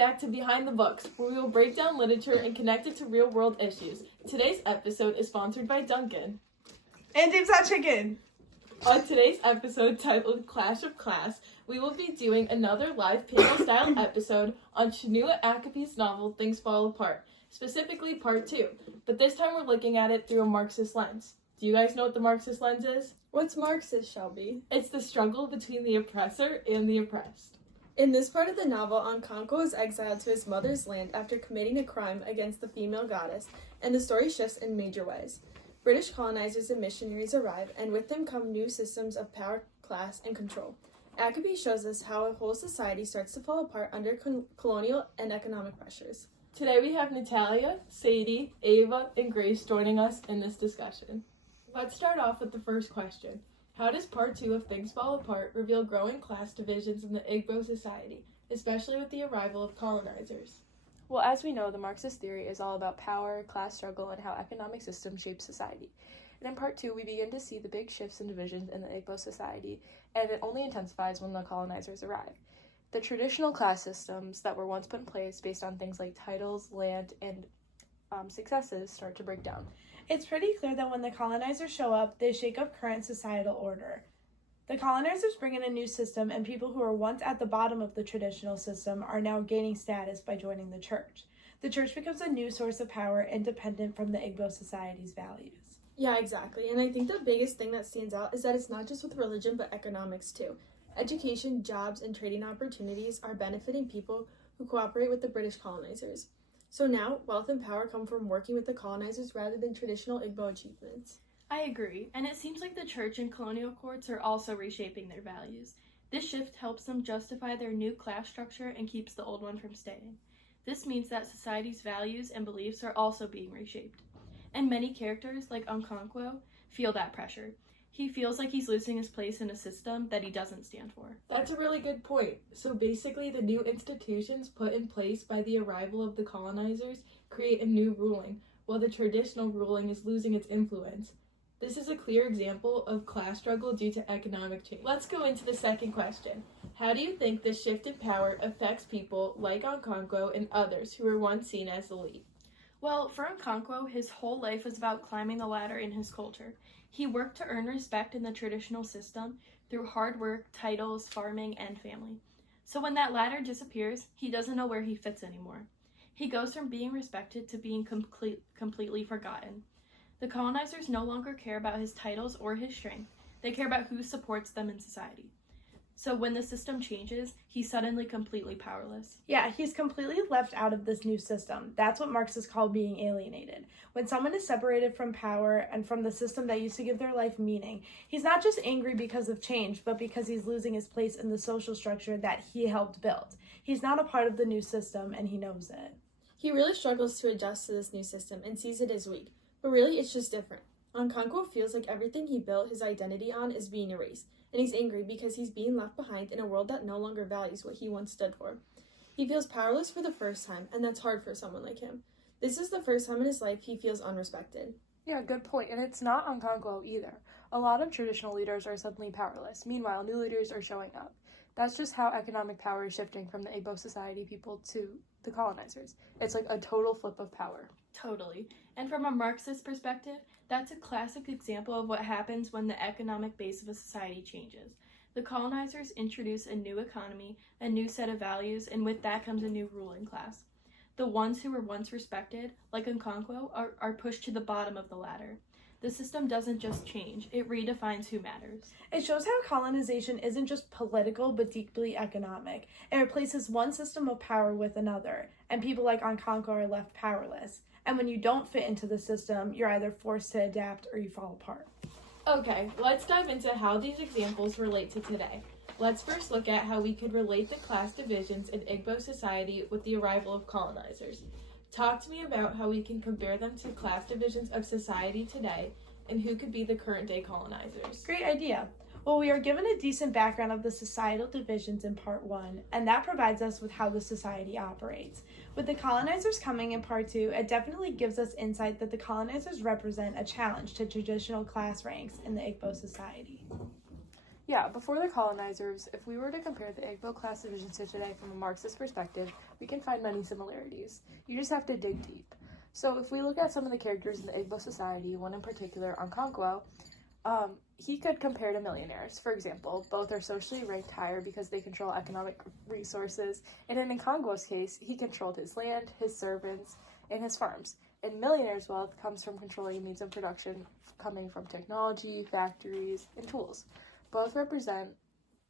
back to Behind the Books, where we will break down literature and connect it to real-world issues. Today's episode is sponsored by Dunkin'. And Dave's Hot Chicken! On today's episode, titled Clash of Class, we will be doing another live panel-style episode on Chinua Achebe's novel Things Fall Apart, specifically part 2. But this time we're looking at it through a Marxist lens. Do you guys know what the Marxist lens is? What's Marxist, Shelby? It's the struggle between the oppressor and the oppressed. In this part of the novel, Okonkwo is exiled to his mother's land after committing a crime against the female goddess, and the story shifts in major ways. British colonizers and missionaries arrive, and with them come new systems of power, class, and control. Achebe shows us how a whole society starts to fall apart under colonial and economic pressures. Today we have Natalia, Sadie, Ava, and Grace joining us in this discussion. Let's start off with the first question. How does part 2 of Things Fall Apart reveal growing class divisions in the Igbo society, especially with the arrival of colonizers? Well, as we know, the Marxist theory is all about power, class struggle, and how economic systems shape society. And in part 2, we begin to see the big shifts and divisions in the Igbo society, and it only intensifies when the colonizers arrive. The traditional class systems that were once put in place based on things like titles, land, and successes start to break down. It's pretty clear that when the colonizers show up, they shake up current societal order. The colonizers bring in a new system, and people who were once at the bottom of the traditional system are now gaining status by joining the church. The church becomes a new source of power independent from the Igbo society's values. Yeah, exactly. And I think the biggest thing that stands out is that it's not just with religion, but economics too. Education, jobs, and trading opportunities are benefiting people who cooperate with the British colonizers. So now, wealth and power come from working with the colonizers rather than traditional Igbo achievements. I agree, and it seems like the church and colonial courts are also reshaping their values. This shift helps them justify their new class structure and keeps the old one from staying. This means that society's values and beliefs are also being reshaped. And many characters, like Okonkwo, feel that pressure. He feels like he's losing his place in a system that he doesn't stand for. That's a really good point. So basically, the new institutions put in place by the arrival of the colonizers create a new ruling, while the traditional ruling is losing its influence. This is a clear example of class struggle due to economic change. Let's go into the second question. How do you think this shift in power affects people like Okonkwo and others who were once seen as elite? Well, for Okonkwo, his whole life was about climbing the ladder in his culture. He worked to earn respect in the traditional system through hard work, titles, farming, and family. So when that ladder disappears, he doesn't know where he fits anymore. He goes from being respected to being completely forgotten. The colonizers no longer care about his titles or his strength. They care about who supports them in society. So when the system changes, he's suddenly completely powerless. Yeah, he's completely left out of this new system. That's what Marxists call being alienated. When someone is separated from power and from the system that used to give their life meaning, he's not just angry because of change, but because he's losing his place in the social structure that he helped build. He's not a part of the new system, and he knows it. He really struggles to adjust to this new system and sees it as weak. But really, it's just different. Okonkwo feels like everything he built his identity on is being erased, and he's angry because he's being left behind in a world that no longer values what he once stood for. He feels powerless for the first time, and that's hard for someone like him. This is the first time in his life he feels unrespected. Yeah, good point. And it's not Okonkwo either. A lot of traditional leaders are suddenly powerless. Meanwhile, new leaders are showing up. That's just how economic power is shifting from the Igbo society people to the colonizers. It's like a total flip of power. Totally. And from a Marxist perspective, that's a classic example of what happens when the economic base of a society changes. The colonizers introduce a new economy, a new set of values, and with that comes a new ruling class. The ones who were once respected, like Okonkwo, are pushed to the bottom of the ladder. The system doesn't just change, it redefines who matters. It shows how colonization isn't just political, but deeply economic. It replaces one system of power with another, and people like Okonkwo are left powerless. And when you don't fit into the system, you're either forced to adapt or you fall apart. Okay, let's dive into how these examples relate to today. Let's first look at how we could relate the class divisions in Igbo society with the arrival of colonizers. Talk to me about how we can compare them to class divisions of society today and who could be the current day colonizers. Great idea. Well, we are given a decent background of the societal divisions in part 1, and that provides us with how the society operates. With the colonizers coming in part 2, it definitely gives us insight that the colonizers represent a challenge to traditional class ranks in the Igbo society. Yeah, before the colonizers, if we were to compare the Igbo class divisions to today from a Marxist perspective, we can find many similarities. You just have to dig deep. So if we look at some of the characters in the Igbo society, one in particular, Okonkwo, he could compare to millionaires. For example, both are socially ranked higher because they control economic resources, and in Okonkwo's case, he controlled his land, his servants, and his farms. And millionaires' wealth comes from controlling means of production coming from technology, factories, and tools. Both represent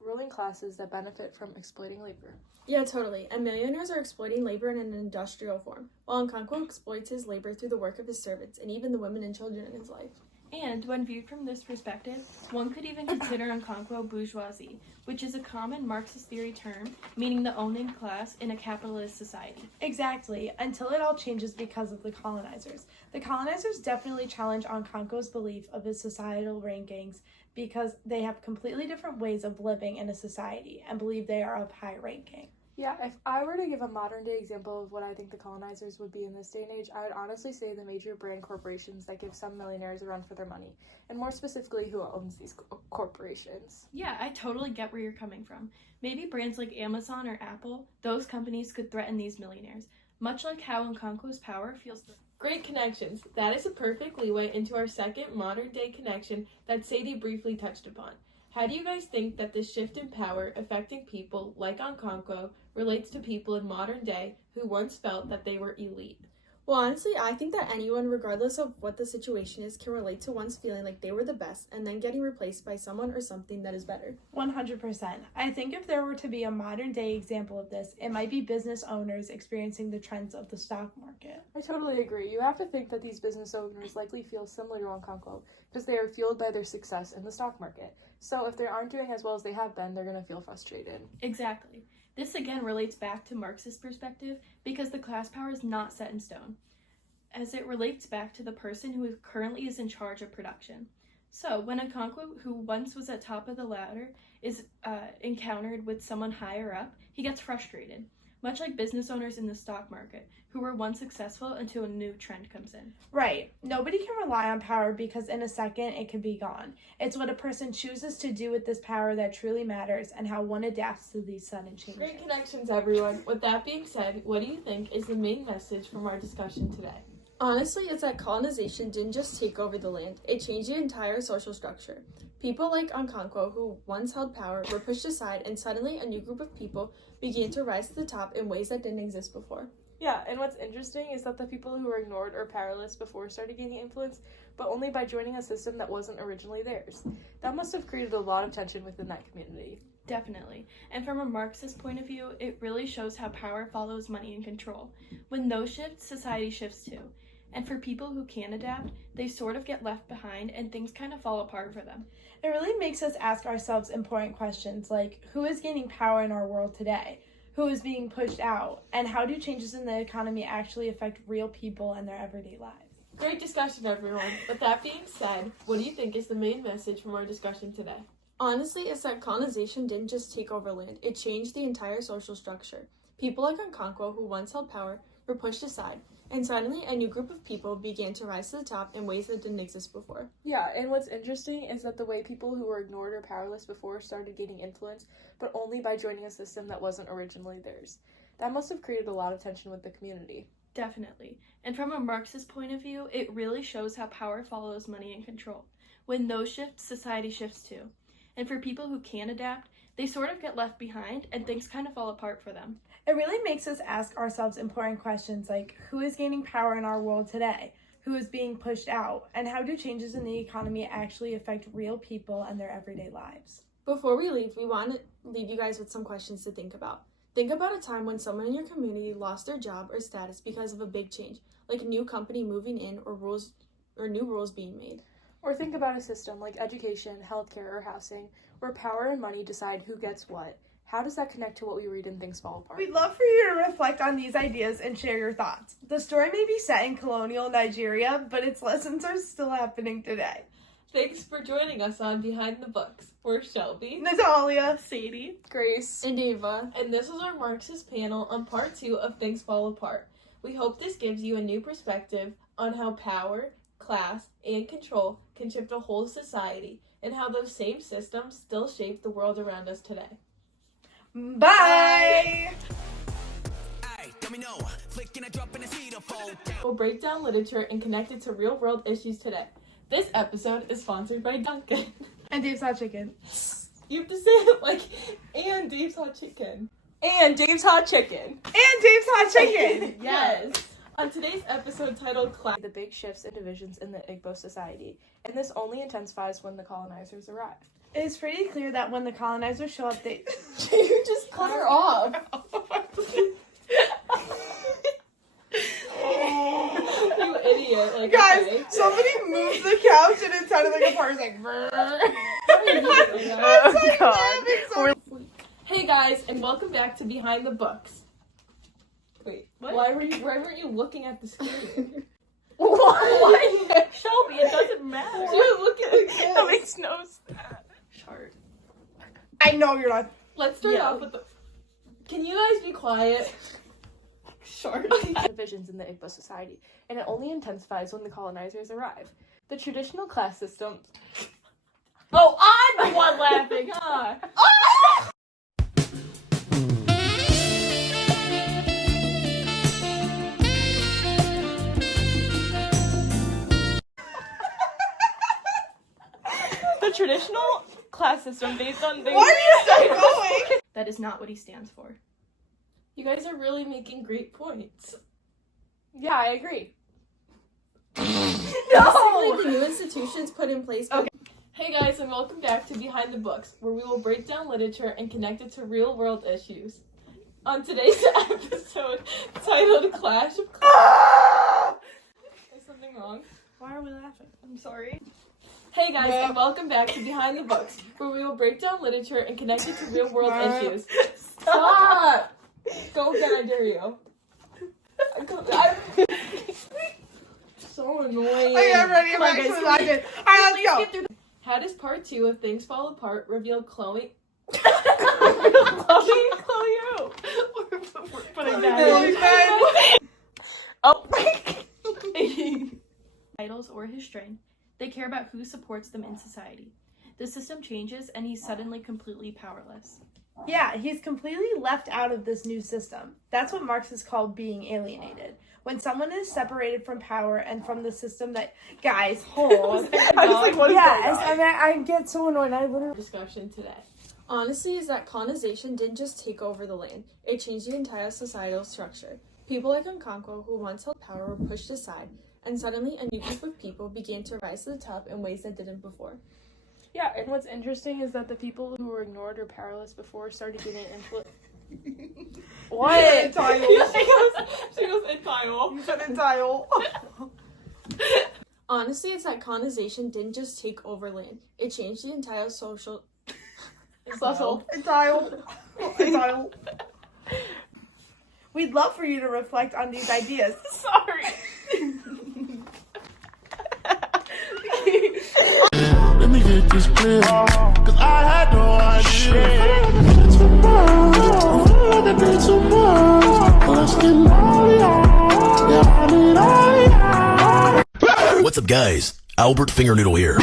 ruling classes that benefit from exploiting labor. Yeah, totally. And millionaires are exploiting labor in an industrial form, while Okonkwo exploits his labor through the work of his servants and even the women and children in his life. And when viewed from this perspective, one could even consider Okonkwo bourgeoisie, which is a common Marxist theory term meaning the owning class in a capitalist society. Exactly, until it all changes because of the colonizers. The colonizers definitely challenge Okonkwo's belief of his societal rankings because they have completely different ways of living in a society and believe they are of high ranking. Yeah, if I were to give a modern day example of what I think the colonizers would be in this day and age, I would honestly say the major brand corporations that give some millionaires a run for their money, and more specifically, who owns these corporations. Yeah, I totally get where you're coming from. Maybe brands like Amazon or Apple, those companies could threaten these millionaires, much like how Okonkwo's power feels. Great connections. That is a perfect leeway into our second modern day connection that Sadie briefly touched upon. How do you guys think that this shift in power affecting people like Okonkwo relates to people in modern day who once felt that they were elite? Well, honestly, I think that anyone, regardless of what the situation is, can relate to once feeling like they were the best and then getting replaced by someone or something that is better. 100%. I think if there were to be a modern day example of this, it might be business owners experiencing the trends of the stock market. I totally agree. You have to think that these business owners likely feel similar to Okonkwo because they are fueled by their success in the stock market. So if they aren't doing as well as they have been, they're going to feel frustrated. Exactly. This again relates back to Marxist perspective because the class power is not set in stone, as it relates back to the person who currently is in charge of production. So when Okonkwo, who once was at top of the ladder, is encountered with someone higher up, he gets frustrated, much like business owners in the stock market, who were once successful until a new trend comes in. Right. Nobody can rely on power because in a second it can be gone. It's what a person chooses to do with this power that truly matters and how one adapts to these sudden changes. Great connections, everyone. With that being said, what do you think is the main message from our discussion today? Honestly, it's that colonization didn't just take over the land, it changed the entire social structure. People like Okonkwo, who once held power, were pushed aside, and suddenly a new group of people began to rise to the top in ways that didn't exist before. Yeah, and what's interesting is that the people who were ignored or powerless before started gaining influence, but only by joining a system that wasn't originally theirs. That must have created a lot of tension within that community. Definitely. And from a Marxist point of view, it really shows how power follows money and control. When those shift, society shifts too. And for people who can adapt, they sort of get left behind and things kind of fall apart for them. It really makes us ask ourselves important questions like, who is gaining power in our world today? Who is being pushed out? And how do changes in the economy actually affect real people and their everyday lives? Great discussion, everyone. With that being said, what do you think is the main message from our discussion today? Honestly, it's that colonization didn't just take over land, it changed the entire social structure. People like Okonkwo, who once held power, were pushed aside, and suddenly a new group of people began to rise to the top in ways that didn't exist before. Yeah, and what's interesting is that the way people who were ignored or powerless before started gaining influence, but only by joining a system that wasn't originally theirs. That must have created a lot of tension with the community. Definitely. And from a Marxist point of view, it really shows how power follows money and control. When those shift, society shifts too. And for people who can adapt, they sort of get left behind and things kind of fall apart for them. It really makes us ask ourselves important questions like, who is gaining power in our world today? Who is being pushed out? And how do changes in the economy actually affect real people and their everyday lives? Before we leave, we want to leave you guys with some questions to think about. Think about a time when someone in your community lost their job or status because of a big change, like a new company moving in or new rules being made. Or think about a system like education, healthcare, or housing, where power and money decide who gets what. How does that connect to what we read in Things Fall Apart? We'd love for you to reflect on these ideas and share your thoughts. The story may be set in colonial Nigeria, but its lessons are still happening today. Thanks for joining us on Behind the Books. We're Shelby, Natalia, Sadie. Grace. And Ava. and this was our Marxist panel on part 2 of Things Fall Apart. We hope this gives you a new perspective on how power class, and control can shift a whole society, and how those same systems still shape the world around us today. Bye! We'll break down literature and connect it to real-world issues today. This episode is sponsored by Dunkin'. And Dave's Hot Chicken. You have to say it like, and Dave's Hot Chicken. And Dave's Hot Chicken. And Dave's Hot Chicken! Yes! On today's episode titled Class, The big shifts and divisions in the Igbo society, and this only intensifies when the colonizers arrive. It's pretty clear that when the colonizers show up, they... you just cut her off. You idiot. Like, Guys, okay. somebody moved the couch and it sounded like a part was like... Oh, God. Hey guys, and welcome back to Behind the Books. Wait, What? why weren't you looking at the screen? What? Shelby, it doesn't matter. You're looking at That this. makes no sense. Chart. I know you're not... Let's start Yeah. off with the... Can you guys be quiet? Chart. Divisions in the Igbo society, and it only intensifies when the colonizers arrive. The traditional class system. Oh, I'm the one laughing, huh? The traditional class system based on things. Why are you still going? That is not what he stands for. You guys are really making great points. Yeah, I agree. Basically, the new institutions put in place by Hey guys, and welcome back to Behind the Books, where we will break down literature and connect it to real-world issues. On today's episode, titled Clash of Clans... Is something wrong? Why are we laughing? I'm sorry. Hey guys, and welcome back to Behind the Books, where we will break down literature and connect it to real-world issues. Stop! Go again, I dare you. I'm so annoying. Okay, I'm ready. I'm Come on, actually guys, laughing. Alright, let's go. How does part 2 of Things Fall Apart reveal Chloe... Chloe who? We're putting Really that bad. Oh. in. Titles or his strain. They care about who supports them in society. The system changes and he's suddenly completely powerless. Yeah, he's completely left out of this new system. That's what Marxists call being alienated. When someone is separated from power and from the system that... Guys, hold. I was like, what is Yes, going on? and I get so annoyed. I literally... Discussion today. Honestly, is that colonization didn't just take over the land, it changed the entire societal structure. People like Okonkwo, who once held power, were pushed aside, and suddenly a new group of people began to rise to the top in ways that didn't before. Yeah, and what's interesting is that the people who were ignored or powerless before started getting influence. What? She goes in tile. You said entire. Honestly, it's that colonization didn't just take over land, it changed the entire social... Entire. We'd love for you to reflect on these ideas. Sorry. Let me get this clear, cause I had no idea. Too much, I need too much. Let's get money. Yeah, I need What's up, guys? Albert Fingernoodle here.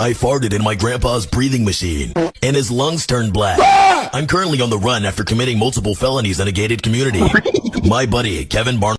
I farted in my grandpa's breathing machine, and his lungs turned black. I'm currently on the run after committing multiple felonies in a gated community. My buddy, Kevin Barn...